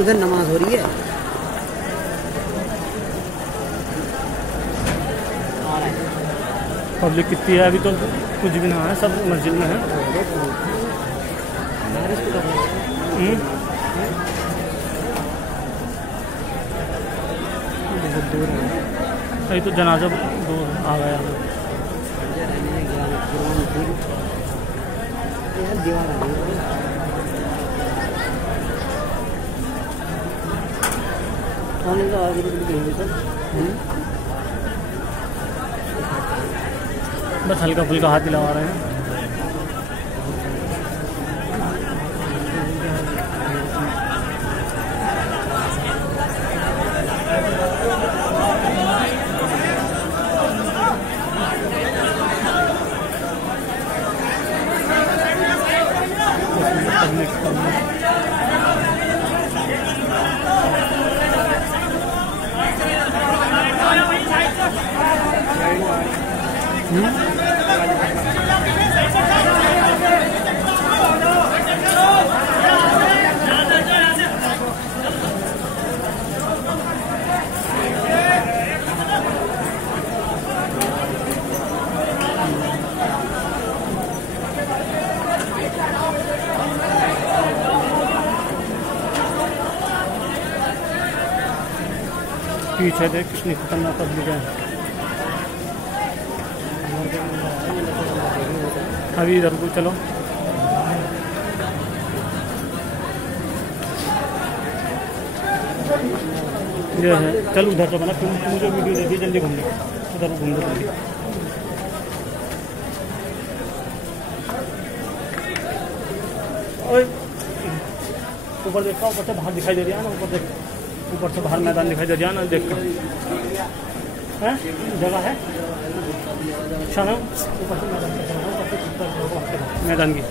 उधर नमाज हो रही है। पब्लिक कितनी है अभी तो कुछ भी ना है, सब मस्जिद में है। बहुत दूर है, अभी तो जनाजा दूर आ गया। दीवार आ रही है। बस हल्का फुल्का हाथ हिला रहे हैं। पीछे देख कितनी खतरनाक पब्लिक है। अभी इधर को चलो। ये है, चल उधर से बना, तुम मुझे वीडियो दे दी, जल्दी घूमने उधर घूम लो जल्दी। ऊपर देखा, ऊपर से बाहर दिखाई दे रहा है ना, ऊपर देख, ऊपर से बाहर मैदान दिखाई दे रहा है ना, देख कर है जगह है अच्छा ना, ऊपर से मैदान की